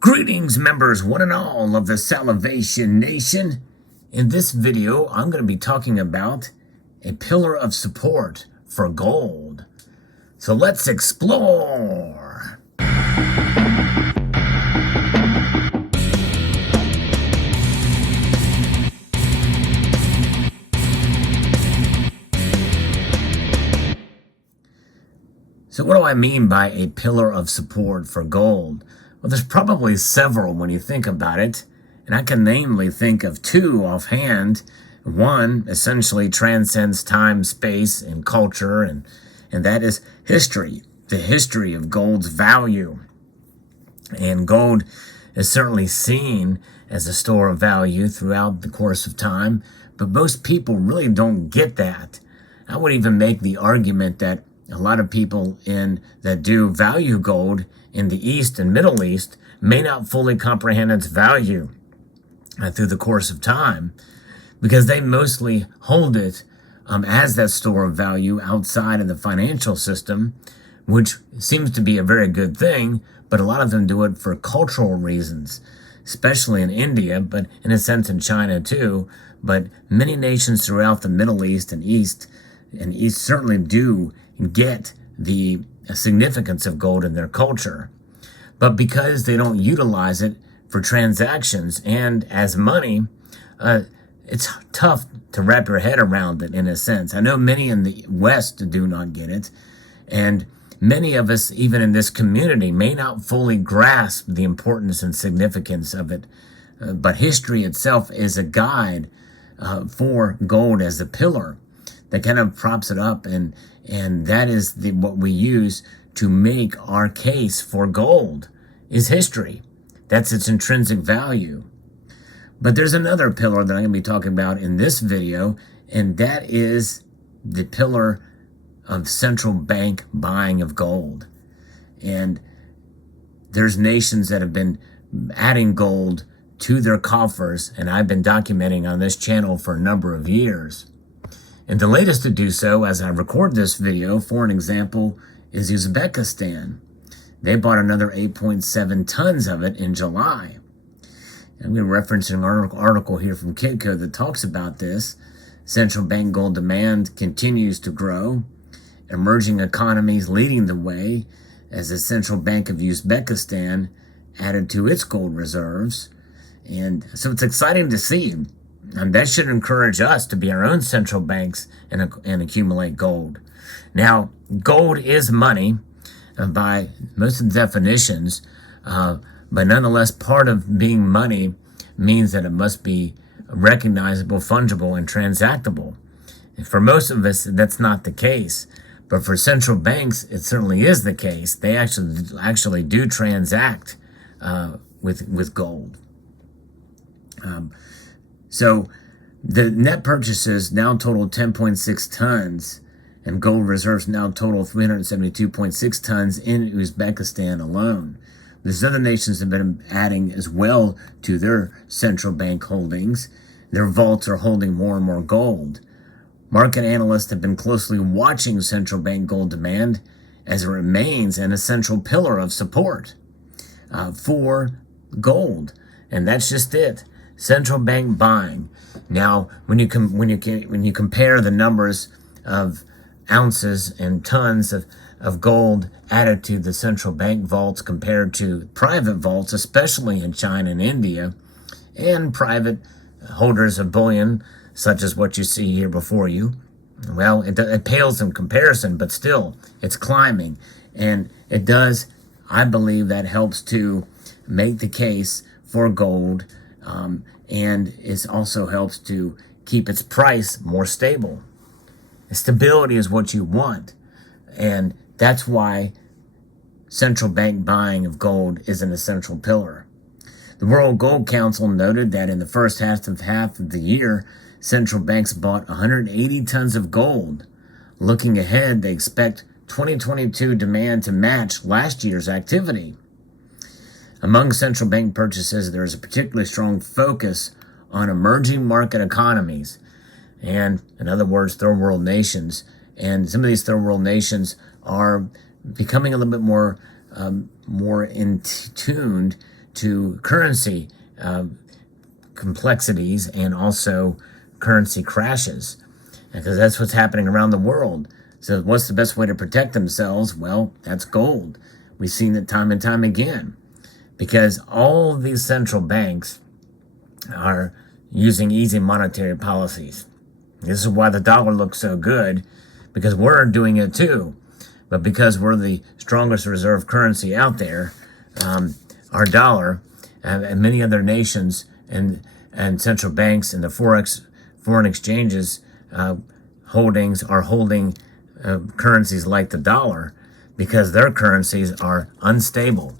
Greetings, members, one and all of the Salivation Nation. In this video, I'm going to be talking about a pillar of support for gold. So let's explore. So what do I mean by a pillar of support for gold? Well, there's probably several when you think about it, and I can namely think of two offhand. One essentially transcends time, space, and culture, and that is history, the history of gold's value. And gold is certainly seen as a store of value throughout the course of time, but most people really don't get that. I would even make the argument that a lot of people that do value gold in the East and Middle East may not fully comprehend its value through the course of time, because they mostly hold it as that store of value outside of the financial system, which seems to be a very good thing, but a lot of them do it for cultural reasons, especially in India, but in a sense in China too. But many nations throughout the Middle East and East certainly do get the significance of gold in their culture. But because they don't utilize it for transactions and as money, it's tough to wrap your head around it in a sense. I know many in the West do not get it, and many of us, even in this community, may not fully grasp the importance and significance of it. But history itself is a guide for gold as a pillar that kind of props it up, and that is what we use to make our case for gold is history. That's its intrinsic value. But there's another pillar that I'm going to be talking about in this video, and that is the pillar of central bank buying of gold. And there's nations that have been adding gold to their coffers, and I've been documenting on this channel for a number of years. And the latest to do so, as I record this video, for an example, is Uzbekistan. They bought another 8.7 tons of it in July. And we're referencing an article here from Kitco that talks about this. Central bank gold demand continues to grow. Emerging economies leading the way as the Central Bank of Uzbekistan added to its gold reserves. And so it's exciting to see. And that should encourage us to be our own central banks and accumulate gold. Now, gold is money by most of the definitions, but nonetheless, part of being money means that it must be recognizable, fungible, and transactable. And for most of us, that's not the case. But for central banks, it certainly is the case. They actually do transact with gold. So the net purchases now total 10.6 tons, and gold reserves now total 372.6 tons in Uzbekistan alone. There's other nations that have been adding as well to their central bank holdings. Their vaults are holding more and more gold. Market analysts have been closely watching central bank gold demand as it remains an essential pillar of support for gold. And that's just it. Central bank buying. Now, when you compare the numbers of ounces and tons of gold added to the central bank vaults compared to private vaults, especially in China and India, and private holders of bullion, such as what you see here before you, well, it pales in comparison, but still, it's climbing. And it does, I believe, that helps to make the case for gold, and it also helps to keep its price more stable. Stability is what you want, and that's why central bank buying of gold is an essential pillar. The World Gold Council noted that in the first half of the year, central banks bought 180 tons of gold. Looking ahead, they expect 2022 demand to match last year's activity. Among central bank purchases, there is a particularly strong focus on emerging market economies, and in other words, third world nations. And some of these third world nations are becoming a little bit more in tuned to currency complexities and also currency crashes, because that's what's happening around the world. So what's the best way to protect themselves? Well, that's gold. We've seen it time and time again, because all of these central banks are using easy monetary policies. This is why the dollar looks so good, because we're doing it too. But because we're the strongest reserve currency out there, our dollar and many other nations and central banks and the foreign exchanges holdings are holding currencies like the dollar, because their currencies are unstable.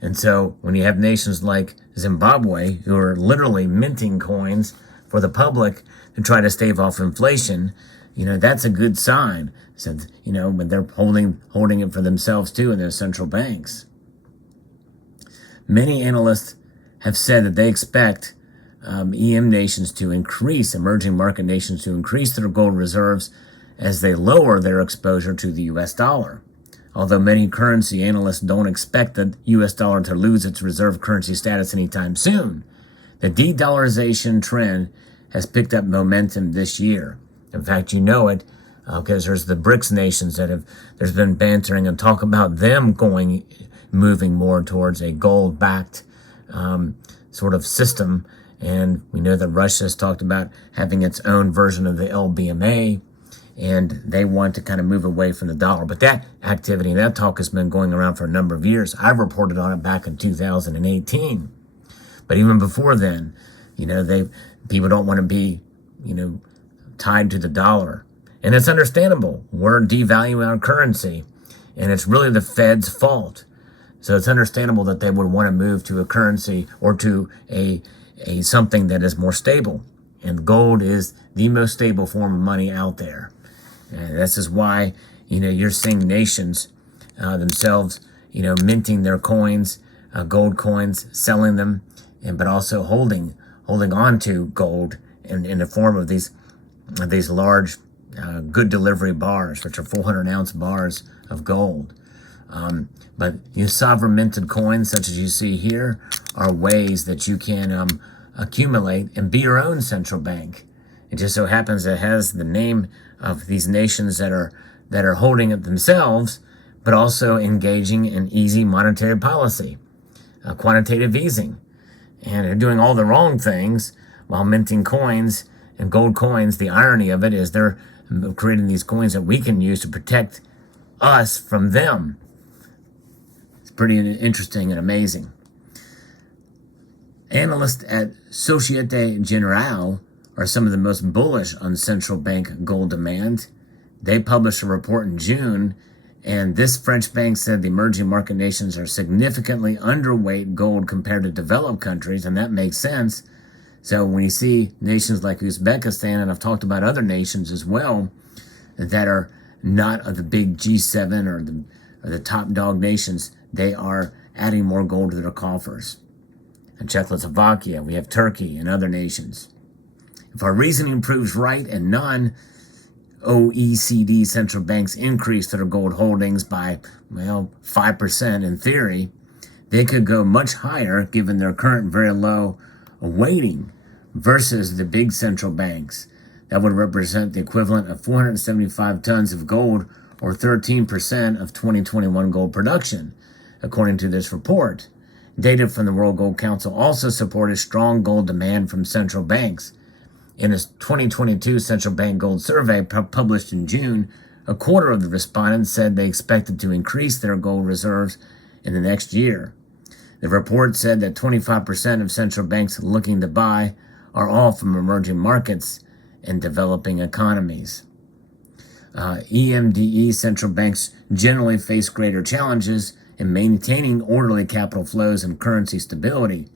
And so when you have nations like Zimbabwe, who are literally minting coins for the public to try to stave off inflation, that's a good sign. So, when they're holding it for themselves too in their central banks. Many analysts have said that they expect emerging market nations to increase their gold reserves as they lower their exposure to the US dollar. Although many currency analysts don't expect the US dollar to lose its reserve currency status anytime soon, the de-dollarization trend has picked up momentum this year. In fact, it because there's the BRICS nations there's been bantering and talk about them moving more towards a gold-backed sort of system. And we know that Russia has talked about having its own version of the LBMA, and they want to kind of move away from the dollar. But that activity and that talk has been going around for a number of years. I reported on it back in 2018. But even before then, people don't want to be, tied to the dollar. And it's understandable. We're devaluing our currency, and it's really the Fed's fault. So it's understandable that they would want to move to a currency or to a something that is more stable. And gold is the most stable form of money out there. And this is why, you're seeing nations themselves, minting their coins, gold coins, selling them, but also holding on to gold in the form of these large good delivery bars, which are 400-ounce bars of gold. But sovereign minted coins, such as you see here, are ways that you can accumulate and be your own central bank. It just so happens it has the name of these nations that are holding it themselves, but also engaging in easy monetary policy, quantitative easing. And they're doing all the wrong things while minting coins and gold coins. The irony of it is they're creating these coins that we can use to protect us from them. It's pretty interesting and amazing. Analysts at Societe Generale are some of the most bullish on central bank gold demand. They published a report in June, and this French bank said the emerging market nations are significantly underweight gold compared to developed countries, and that makes sense. So when you see nations like Uzbekistan, and I've talked about other nations as well, that are not of the big G7 or the top dog nations, they are adding more gold to their coffers. In Czechoslovakia, we have Turkey and other nations. If our reasoning proves right and non-OECD central banks increase their gold holdings by, 5% in theory, they could go much higher given their current very low weighting versus the big central banks. That would represent the equivalent of 475 tons of gold, or 13% of 2021 gold production, according to this report. Data from the World Gold Council also supported strong gold demand from central banks. In a 2022 Central Bank Gold Survey published in June, a quarter of the respondents said they expected to increase their gold reserves in the next year. The report said that 25% of central banks looking to buy are all from emerging markets and developing economies. EMDE central banks generally face greater challenges in maintaining orderly capital flows and currency stability.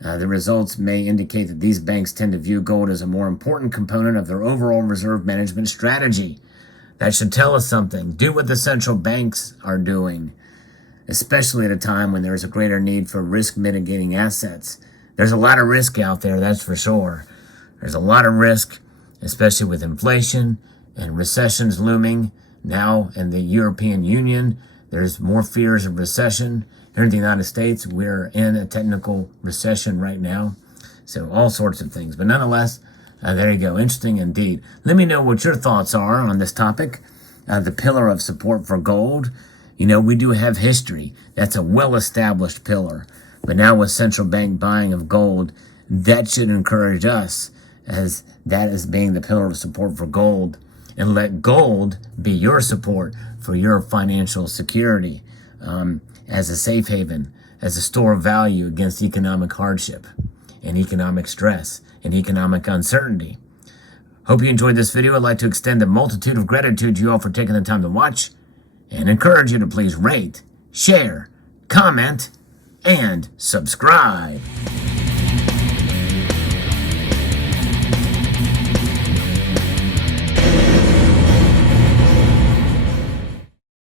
The results may indicate that these banks tend to view gold as a more important component of their overall reserve management strategy. That should tell us something. Do what the central banks are doing, especially at a time when there is a greater need for risk mitigating assets. There's a lot of risk out there, that's for sure. There's a lot of risk, especially with inflation and recessions looming. Now in the European Union, there's more fears of recession, Here in the United States, we're in a technical recession right now. So all sorts of things. But nonetheless, there you go. Interesting indeed. Let me know what your thoughts are on this topic. The pillar of support for gold. You know, we do have history. That's a well-established pillar. But now with central bank buying of gold, that should encourage us as that is being the pillar of support for gold. And let gold be your support for your financial security as a safe haven, as a store of value against economic hardship and economic stress and economic uncertainty. Hope you enjoyed this video. I'd like to extend a multitude of gratitude to you all for taking the time to watch and encourage you to please rate, share, comment, and subscribe.